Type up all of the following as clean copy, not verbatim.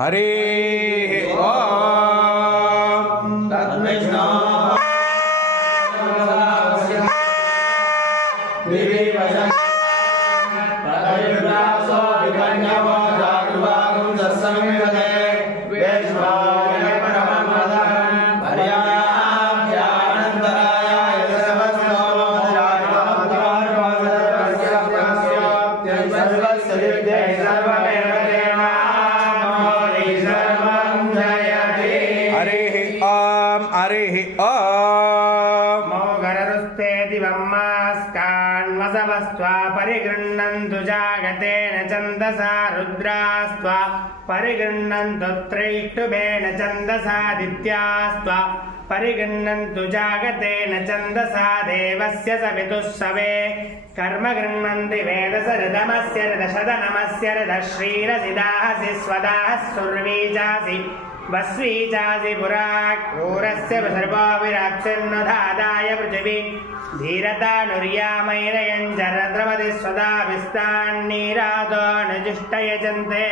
हरे ओम तद्विष्णु परिगृह्णन्तु जागतेन छन्दसा रुद्रास्त्वा परिगृह्णन्तु त्रैष्टुभेन छन्दसादित्यास्त्वा परिगृह्णन्तु जागतेन छन्दसा देवस्य सवितुः सवे कर्म गृह्णन्ति वेदस ऋतमस्य ऋतशतनमस्य ऋतश्रीरसिदाहसि स्वदाः सुर्वीचासि वस्वीचासि पुरा क्रूरस्य सर्वो विराप्सिर्नुधादाय पृथिवी धीरतानुर्यामैरयञ्जरद्रवति स्वदा विस्तान्नीरादो नजुष्टयजन्ते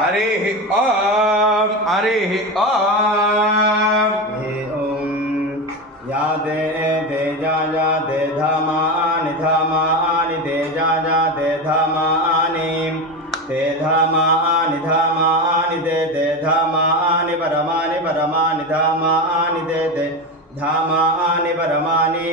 हरिः ओम हरिः ओम या दे तेजा दे धामानि धामानि तेजा दे धामानि ते धामानि धामानि दे धामानि परमानि परमानि धामानि दे धामानि परमानि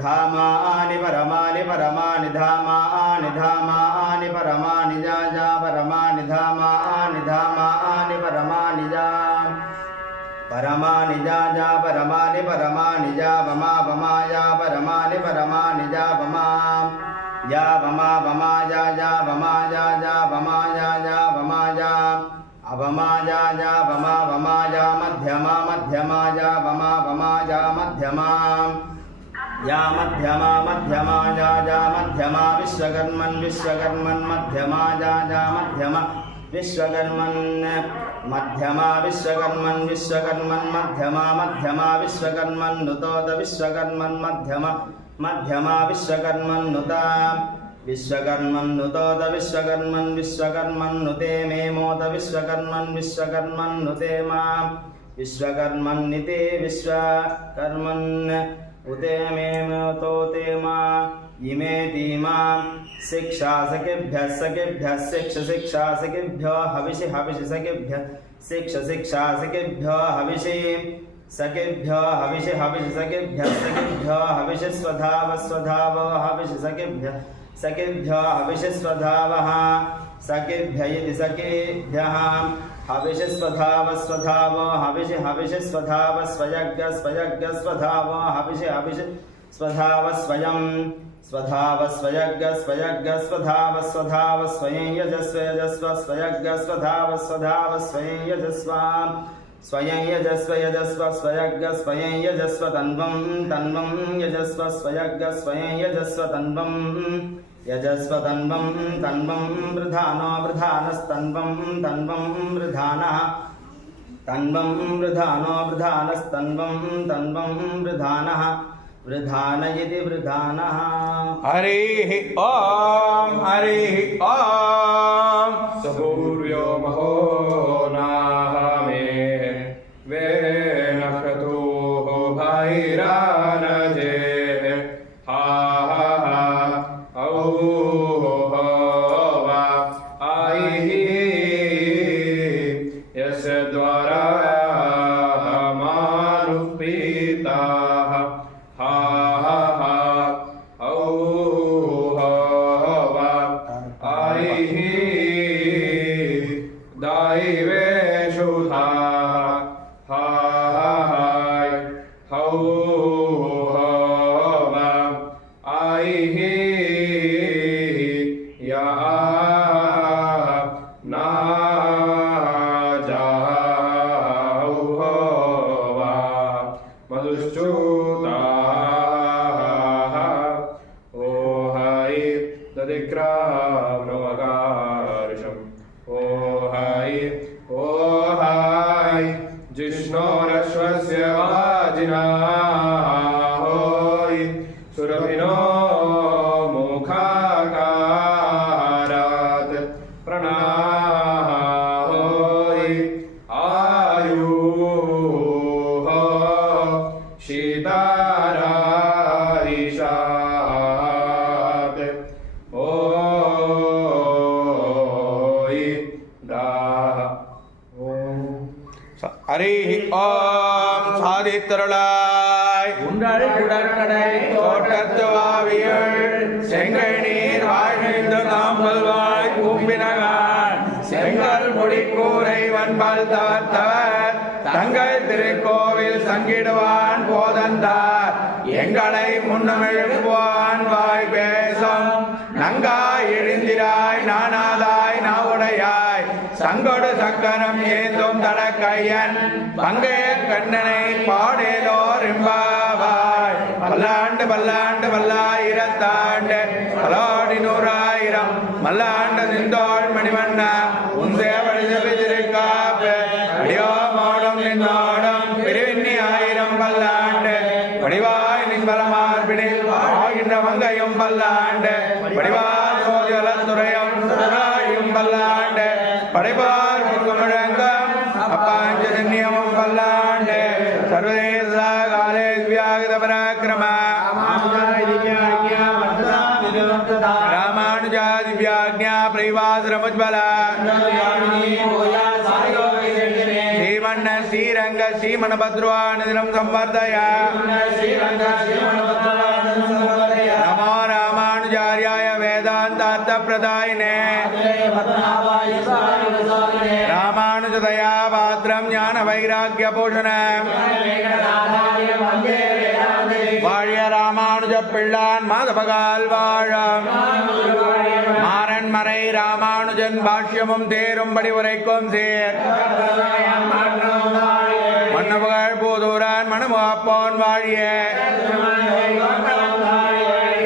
धामानि परमानि परमानि धामानि धामानि परमानि जा परमानि धामानि धामानि परमानि जा परमानि जा परमानि परमानि जा वमा या परमानि परमानि जा वमा या वमा जा वमा जा वमा जा वमा जा अवमा जा वमा जा मध्यमा जा वमा जा मध्यमा या मध्यमा जा मध्यमा विश्वकर्मन् मध्यमा जा मध्यमा विश्वकर्मन् मध्यमा विश्वकर्मन् मध्यमा विश्वकर्मन् नुतोत विश्वकर्मन् मध्यमा विश्वकर्मन् नुता विश्वकर्मन्नुतोत विश्वकर्मन्नुते मे मोत विश्वकर्मन्नुते मा विश्वकर्मन्निते विश्वकर्मन् उते मे मोतोते मा इमे धीमा शिक्षा सखिभ्यः शिक्षा सखिभ्यो हविषि सखिभ्यः शिक्षा सखिभ्यो हविषि सखिभ्यो हविषि सखिभ्यो हविषि स्वधाव हविषि सखिभ्यो हविषि स्वधावः सखिभ्य इति सखिभ्यः हविषि स्वधाव हविषि स्वधाव स्वयज्ञ स्वधाव हविषि स्वधाव स्वयं स्वधाव स्वयज्ञ स्वधाव स्वयं यजस्व स्वयज्ञ स्वधाव स्वयं यजस्व स्वयं यजस्व स्वयज्ञ स्वयं यजस्व तन्वं यजस्व स्वयज्ञ स्वयं यजस्व तन्वं वृधानस्तन्वं वृधानः तन्वं वृधानस्तन्वं वृधानः वृधान इति वृधानः हरिः ओम हरिः ओम सूर्यो महो नाहमे वेन क्रतुः भैरानजे हा हा हा औ वा आइहि यस्य द्वारा मानुपीताः हा हा हा औ वा आइहि दैवेषु धाः हा हा हाय हौ वा आइहि या ना जाहौ वा मधुश्चूताः ओ हाय ददिक्रामवकार्षम् ओ हाय ओ स्वाहा हरि ओम சாதித்தருளாய் உங்கள் குடற்கடை தோட்டத்துவாவியல் செங்கை நீர் வாழ்ந்த தாம்பல் வாய் கூம்பினகான் செங்கல் முடிக்கூரை வன்பல் தவத்தவர் தங்கள் திருக்கோவில் சங்கிடுவான் போதந்தார் எங்களை முன்னமெழுப்புவான் வாய் பேசும் நங்காய் எழுந்திராய் நானாதாய் நாவுடையாய் சங்கொடு சக்கரம் ஏந்தும் தடக்கையன் பங்கைய கண்ணனை பாடேலோர் எம்பாவாய் பல்லாண்டு பல்லாண்டு பல்லாயிரத்தாண்டு பலாடி நூறாயிரம் மல்லாண்டு நின்றோள் மணிவண்ண உன் சேவடி செவிதிருக்காப்பு அடியோ மோடும் நின்னோடும் பிரிவின்னி ஆயிரம் பல்லாண்டு வடிவாய் நின் பலமார்பினில் ஆகின்ற மங்கையும் பல்லாண்டு வடிவார் சோதியலத்துறையும் சுடராயும் பல்லாண்டு படைப்பார் முழங்கம் அப்பாஞ்ச நியமம் பல்லாண்டு சர்வதேச காலே வியாகித பராக்கிரம ராமானுஜாதி வியாக்ஞா பிரைவாசிரமுஜ்வல ஸ்ரீமன்ன ஸ்ரீரங்க ஸ்ரீமண பத்ருவானிதினம் சம்பர்தய நமோ ராமானுஜார்யாய வேதாந்தார்த்த பிரதாயினே ராமானுஜதயா பாத்திரம் ஞான வைராக்கிய பூஷணம் வாழிய ராமானுஜ பிள்ளான் மாதபகால் வாழம் மாறன்மறை ராமானுஜன் பாஷ்யமும் தேரும்படி உரைக்கும் சேர் மன்னபுகழ் பூதூரன் மனமுகப்போன் வாழிய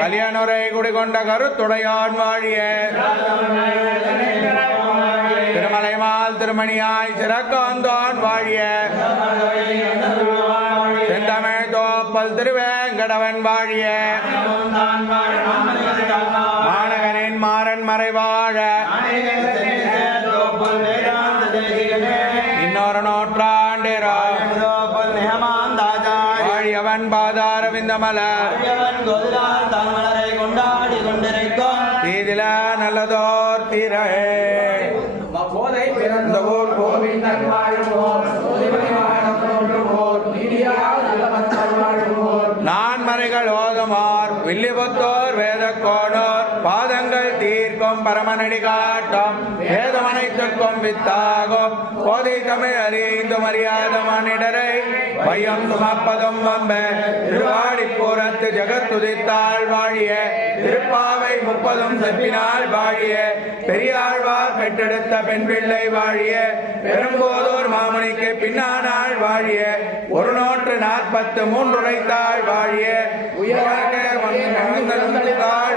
கல்யாணுரை குடிகொண்ட கருத்துடையான் வாழிய திருமலைமால் திருமணியாய் சிறக்காந்தோன் வாழிய செந்தமிழ் தோப்பல் திருவேங்கடவன் வாழிய மாநகரின் மாறன் மறை வாழ இன்னொரு நூற்றாண்டிரோ வாழியவன் பாதாரவிந்த மலர் இதில நல்லதோர் திரை பிறந்த ஊர் கோவிந்தன் நான்மறைகள் ஓதுமார் வில்லிபுத்தோர் வேதக்கோணோர் பாதங்கள் தீர்க்கும் பரமநடி காட்டும் வேதமனைத்துக்கும் வித்தாகும் போதை தமிழ் அறிந்து மரியாத மனிடரை பையம் சுமப்பதும் வம்ப திருவாடிப்புறத்து ஜகத்துதித்தாள் வாழிய திருப்பாவை 30 செப்பினால் வாழிய பெரியாழ்வார் பெற்றெடுத்த பெண் பிள்ளை வாழிய பெரும்போதூர் மாமுனிக்கு பின்னானாள் வாழிய 143 உரைத்தாள் வாழிய உயர்ந்தாள்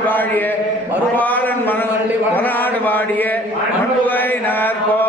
வாழிய மறுபாலன் மனநாடு வாடிய மண்புகை நகர்போ